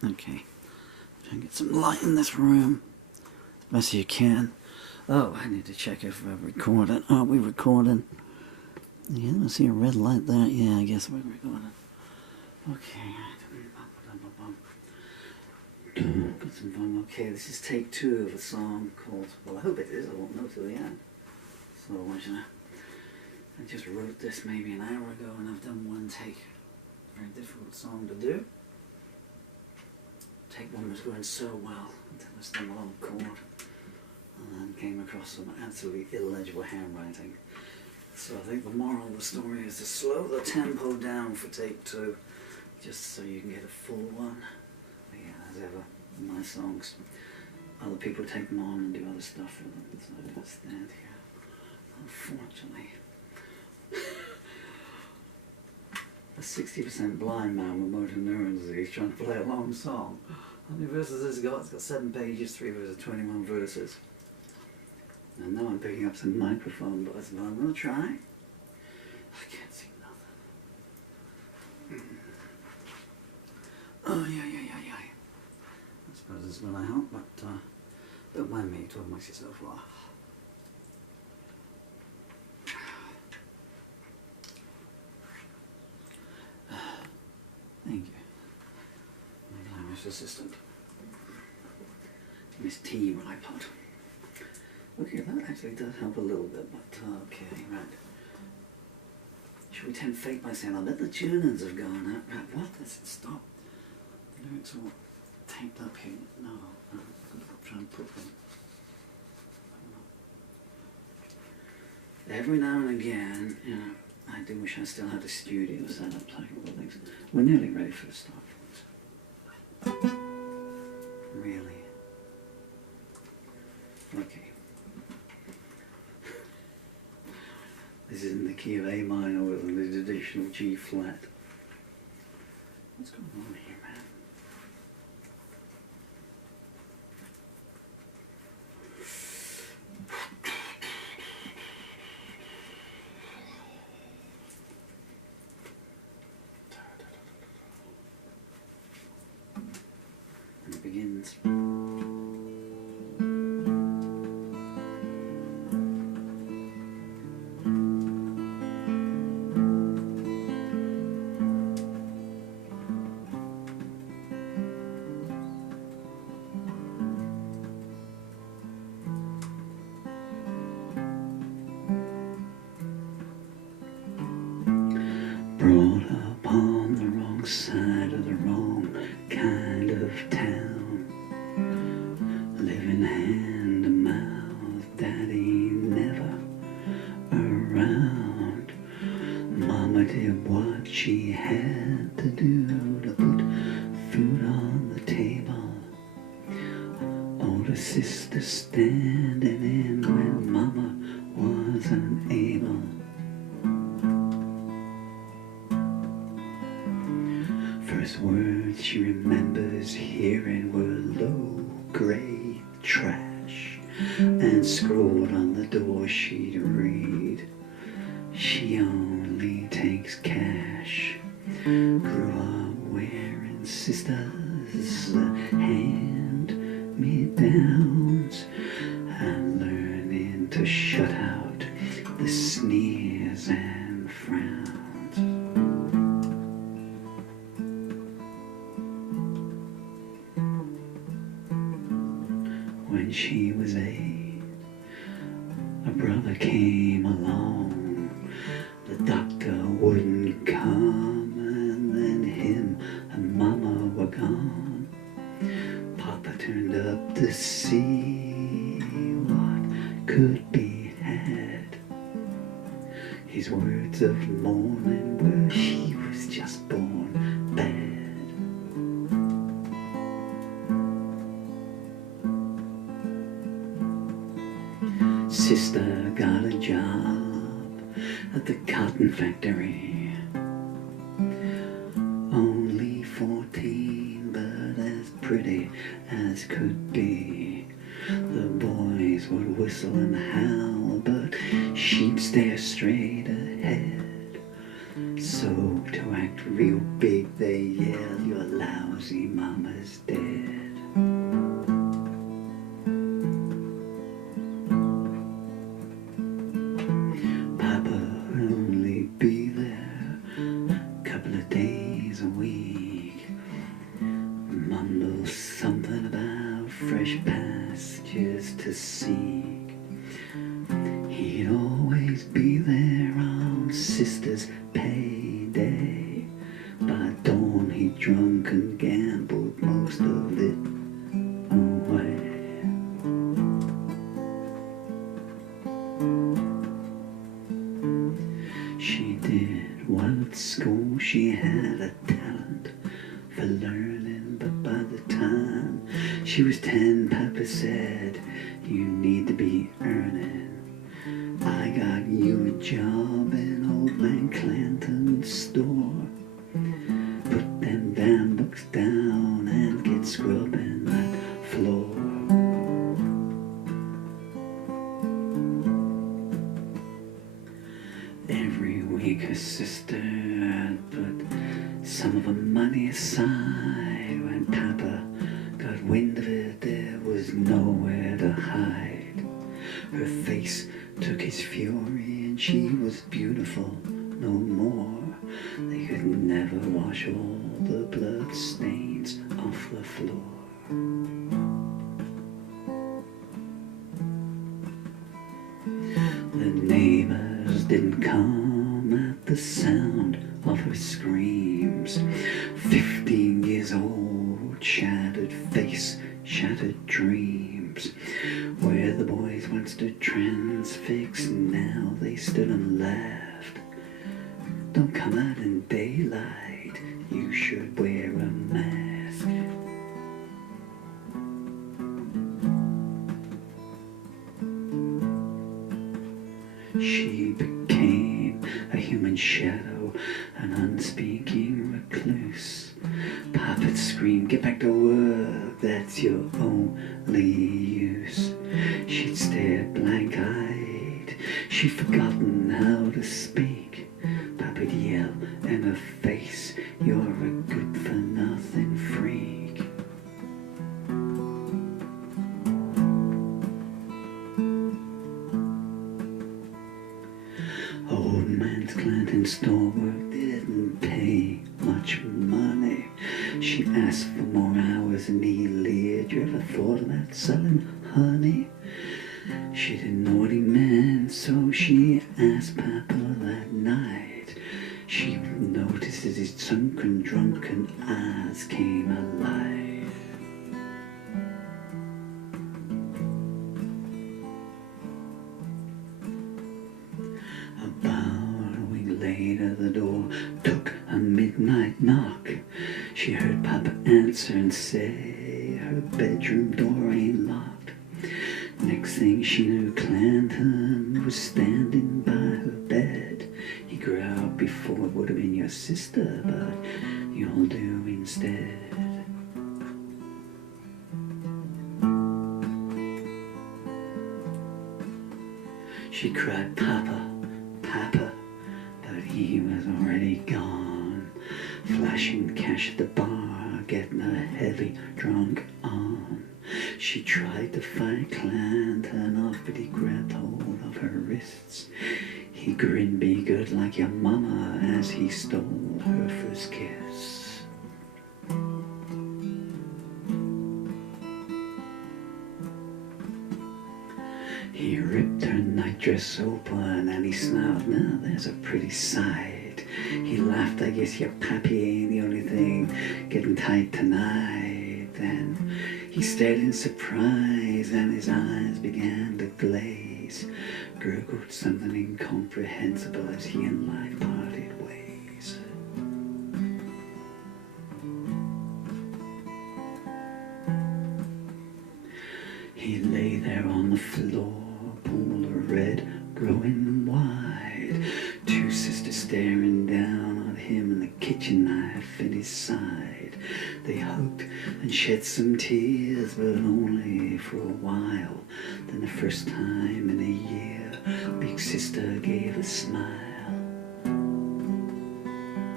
Okay. Try and get some light in this room. As best as you can. Oh, I need to check if we're recording. Are we recording? Yeah, I see a red light there. Yeah, I guess we're recording. Okay. Got some fun. Okay, this is take 2 of a song called, well, I hope it is, I won't know till the end. So, I just wrote this maybe an hour ago and I've done one take. Very difficult song to do. Take 1 was going so well until I stumbled on a chord and then came across some absolutely illegible handwriting. So I think the moral of the story is to slow the tempo down for take 2, just so you can get a full one. But yeah, as ever, my songs, other people take them on and do other stuff with them, so I just stand here. Unfortunately, a 60% blind man with motor neuron disease trying to play a long song. How many verses has it got? It's got 7 pages, 3 verses, 21 verses. And now I'm picking up some microphone buzz, but I'm going to try. I can't see nothing. Oh, yeah. I suppose it's going to help, but don't mind me, talk amongst yourself. Thank you. My glamorous assistant. Miss T, what I put. Okay, that actually does help a little bit, but okay, right. Should we tempt fate by saying, I bet the tunings have gone out. Right, what? Does it stop? The lyrics all taped up here. No, I'm going to try and put them. Every now and again, you know, I do wish I still had a studio set up so I can put things. We're nearly ready for the start. Really? Okay. This is in the key of A minor with an additional G flat. What's going on here, man? And it begins. Brought up on the wrong side of the wrong kind of town. Living hand to mouth, daddy never around. Mama did what she had to do to put food on the table. Older sister standing in when mama wasn't able. First words she remembers hearing were low-grade trash, and scrawled on the door she'd read, she only takes cash. Grew up wearing sisters' hand-me-downs and learning to shut out the sneers and frowns. When she was 8, a brother came along. The doctor wouldn't come, and then him and mama were gone. Papa turned up to see what could be had. His words of mourning were, she was just born bad. Sister got a job at the cotton factory. Only 14, but as pretty as could be. The boys would whistle and howl, but she'd stare straight ahead. So to act real big, they yell, your lousy mama's dead. Papa'll only be there a couple of days a week. Mumble something about fresh pastures to seek. He'd always be there on sister's payday. By dawn he drunk and gambled most of it away. She did well at school, she had a talent for learning, but by the time she was 10, Papa said, you need to be earning. I got you a job in old man Clanton's store. Put them damn books down and get scrubbing that floor. Every week her sister put some of her money aside. When Papa got wind of it, there was nowhere to hide. Her face took his fury and she was beautiful no more. They could never wash all the blood stains off the floor. The neighbors didn't come at the sound of her screams. 15 years old, shattered face, shattered dreams. Where the boys once stood transfixed, now they stood and laughed. Don't come out in daylight, you should wear a mask. She became a human shadow, an unspeaking recluse. Papa'd scream, get back to work, that's your only use. She'd stare blank-eyed, she'd forgotten how to speak. Papa'd yell in her face, you're a good-for-nothing freak. Old man's Clanton store work didn't pay much money. She asked for more hours and he leered, you ever thought about selling honey? She didn't know what he meant, so she asked Papa that night. She noticed that his sunken, drunken eyes came alive. About a week later, the door took a midnight knock. She heard Papa answer and say, her bedroom door ain't locked. Next thing she knew, Clanton was standing by her bed. He growled before, it would have been your sister, but you'll do instead. She cried, Papa, Papa, but he was already gone. Flashing cash at the bar, getting a heavy drunk on. She tried to fight Clanton off, but he grabbed hold of her wrists. He grinned, be good like your mama, as he stole her first kiss. He ripped her nightdress open and he snarled, now there's a pretty sight. He laughed, I guess your pappy ain't the only thing getting tight tonight. Then he stared in surprise and his eyes began to glaze. Gurgled something incomprehensible as he and life parted ways. He lay there on the floor, pool of red growing wide. Two sisters staring down on him and the kitchen knife in his side. They hugged and shed some tears, but only for a while. Then the first time in a year, big sister gave a smile.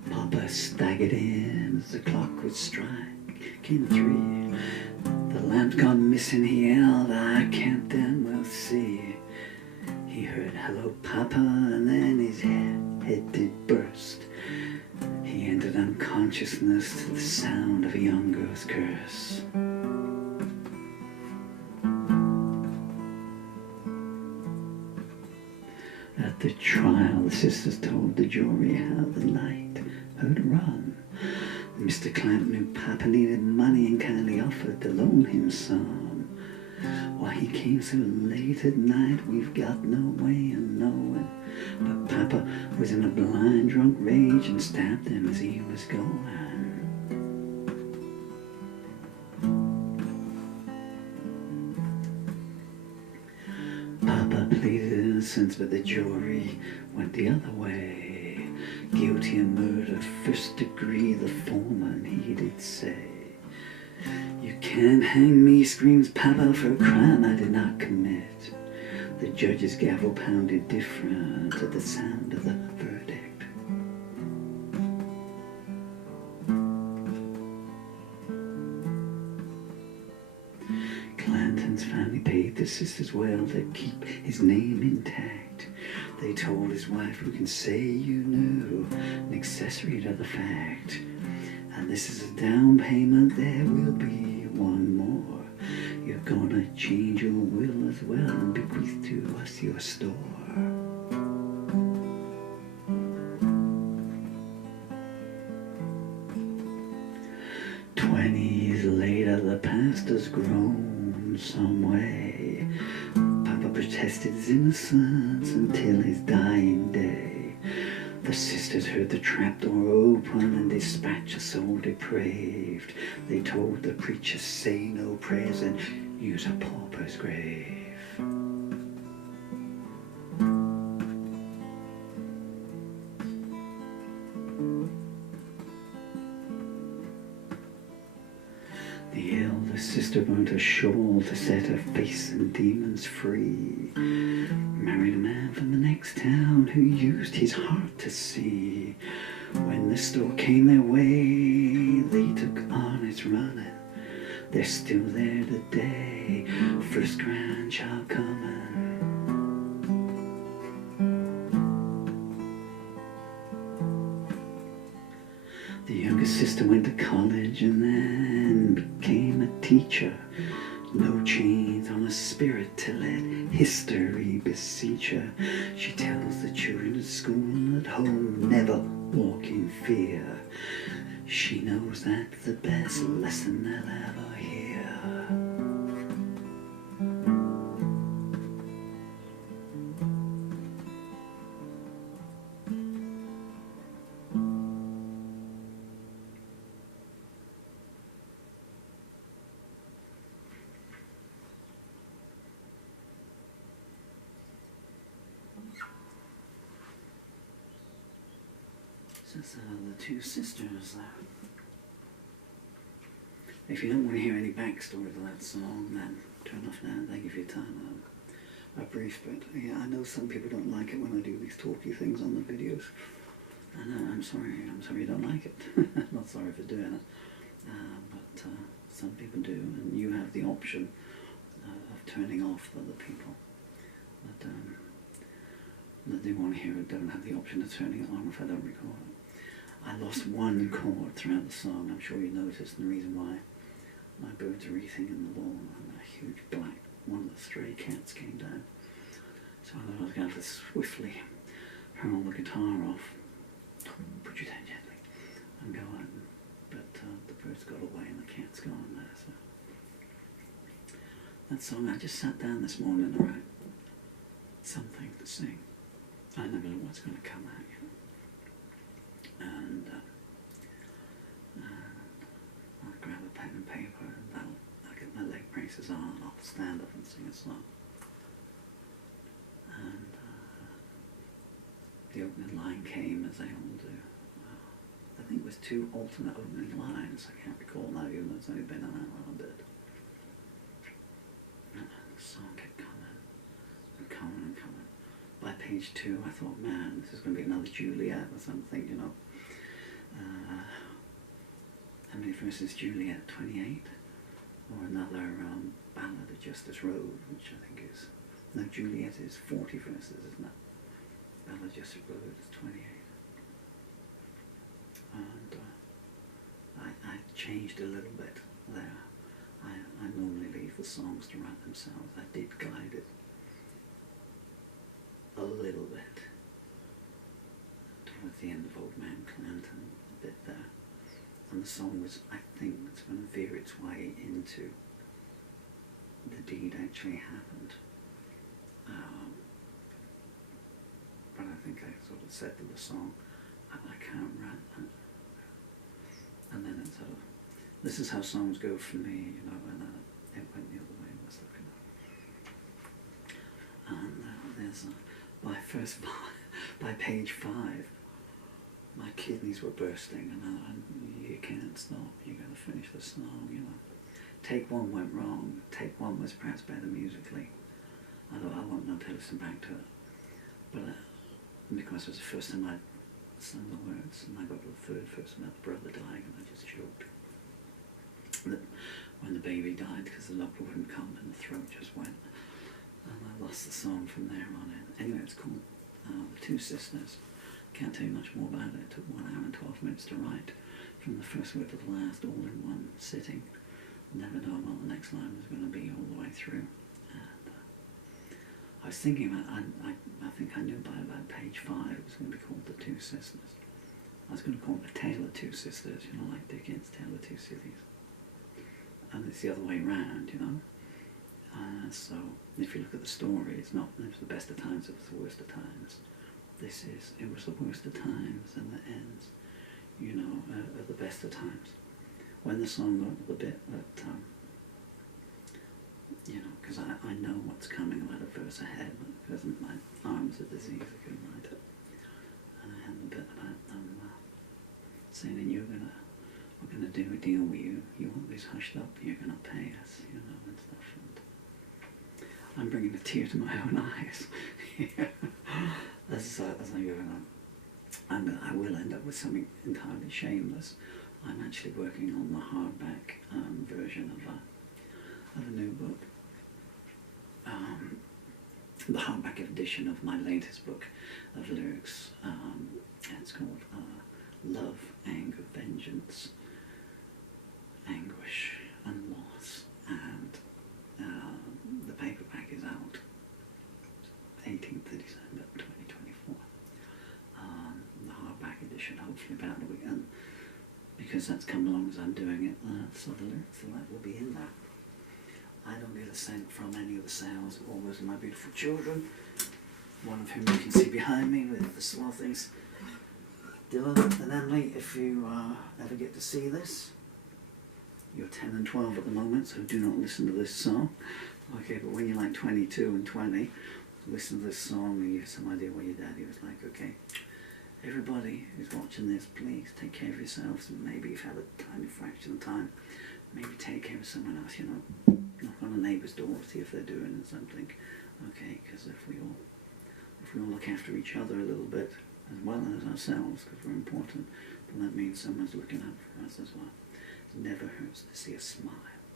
Papa staggered in as the clock would strike in 3. The lamp's gone missing, he yelled, I can't damn well see. He heard, hello, Papa, and then his head did burst. He entered unconsciousness to the sound of a young girl's curse. At the trial, the sisters told the jury how the night had run. Mr. Clamp knew Papa needed money and kindly offered to loan him some. Why he came so late at night, we've got no way of knowing. But Papa was in a blind, drunk rage and stabbed him as he was going. Papa pleaded innocence, but the jury went the other way. Guilty of murder, 1st degree, the foreman he did say. You can't hang me, screams Papa, for a crime I did not commit. The judge's gavel pounded different at the sound of the verdict. Clanton's family paid the sisters well to keep his name intact. They told his wife, we can say you knew, an accessory to the fact. And this is a down payment, there will be one more. You're gonna change your will as well and bequeath to us your store. Years later, the pastor's grown some way. Papa protested his innocence until his dying day. The sisters heard the trapdoor open and dispatch a soul depraved. They told the preacher, say no prayers and use a pauper's grave. The elder sister burnt a shawl to set her face and demons free. Married a man from the next town who used his heart to see. When the store came their way, they took on its running. They're still there today, first grandchild coming. The younger sister went to college and then became a teacher. No chains on a spirit to let history beseech her. She tells the children at school and at home, never walk in fear. She knows that's the best lesson they'll ever hear. That's the two sisters there. If you don't want to hear any backstory to that song, then turn off now. Thank you for your time. A brief bit. Yeah, I know some people don't like it when I do these talky things on the videos. I know, I'm sorry you don't like it. I'm not sorry for doing it. But some people do, and you have the option of turning off the other people. But that do want to hear it don't have the option of turning it on if I don't record it. I lost one chord throughout the song. I'm sure you noticed, and the reason why my birds are eating in the lawn and a huge black one of the stray cats came down. So I thought I was going to have to swiftly turn all the guitar off, put you down gently, and go out. But the birds got away and the cat's gone there. So that song, I just sat down this morning to write something to sing. I never know what's going to come out. And I'll grab a pen and paper and I'll get my leg braces on and I'll stand up and sing a song. And the opening line came as they all do. I think it was 2 alternate opening lines. I can't recall now, even though it's only been an hour and a bit. And the song kept coming and coming and coming. By page 2 I thought, man, this is going to be another Juliet or something, you know. How many verses Juliet? 28? Or another Ballad of Justice Road, which I think is... No, Juliet is 40 verses, isn't it? Ballad of Justice Road is 28. And I changed a little bit there. I normally leave the songs to write themselves. I did guide it a little bit towards the end of Old Man Clanton, a bit there. And the song was, I think, it's going to veer its way into the deed actually happened. But I think I sort of said to the song, I can't write. And then it sort of, this is how songs go for me, you know, and then it went the other way. I was looking at. And there's by page 5, my kidneys were bursting, and you can't stop. You got to finish the song, you know. Take one went wrong. Take one was perhaps better musically. I won't know to listen back to it, but because it was the first time I sung the words, and I got to the third verse about the brother dying, and I just choked. When the baby died, because the doctor wouldn't come, and the throat just went, and I lost the song from there on in. Anyway, it's called The Two Sisters. Can't tell you much more about it. It took 1 hour and 12 minutes to write, from the first word to the last, all in one sitting. Never knowing what the next line was going to be all the way through. And I was thinking about, I think I knew by about page 5 it was going to be called The Two Sisters. I was going to call it A Tale of Two Sisters, you know, like Dickens' Tale of Two Cities. And it's the other way round, you know. So if you look at the story, it's not, it was the best of times, it was the worst of times. It was the worst of times, and the ends, you know, are the best of times. When the song got to the bit that, you know, because I know what's coming about a verse ahead, because my arm was a disease, I couldn't write it. And I had the bit about them saying, we're gonna do a deal with you. You want this hushed up, you're gonna pay us, you know, and stuff. And I'm bringing a tear to my own eyes. As I'm going on, I will end up with something entirely shameless. I'm actually working on the hardback version of a new book. The hardback edition of my latest book of lyrics. It's called Love, Anger, Vengeance, Anguish, and Loss. And the paperback is out 18th of December 2024. The hardback edition, hopefully about a week. And because that's come along as I'm doing it, so the lyrics of that will be in that. I don't get a cent from any of the sales. It all goes to my beautiful children, one of whom you can see behind me with the swathings. Dylan and Emily, if you ever get to see this, you're 10 and 12 at the moment, so do not listen to this song. Okay, but when you're like 22 and 20, listen to this song and you have some idea what your daddy was like. Okay, everybody who's watching this, please take care of yourselves, and maybe you've had a tiny fraction of time, maybe take care of someone else, you know, knock on a neighbour's door, see if they're doing something. Okay, because if we all look after each other a little bit, as well as ourselves, because we're important, then that means someone's looking out for us as well. It never hurts to see a smile.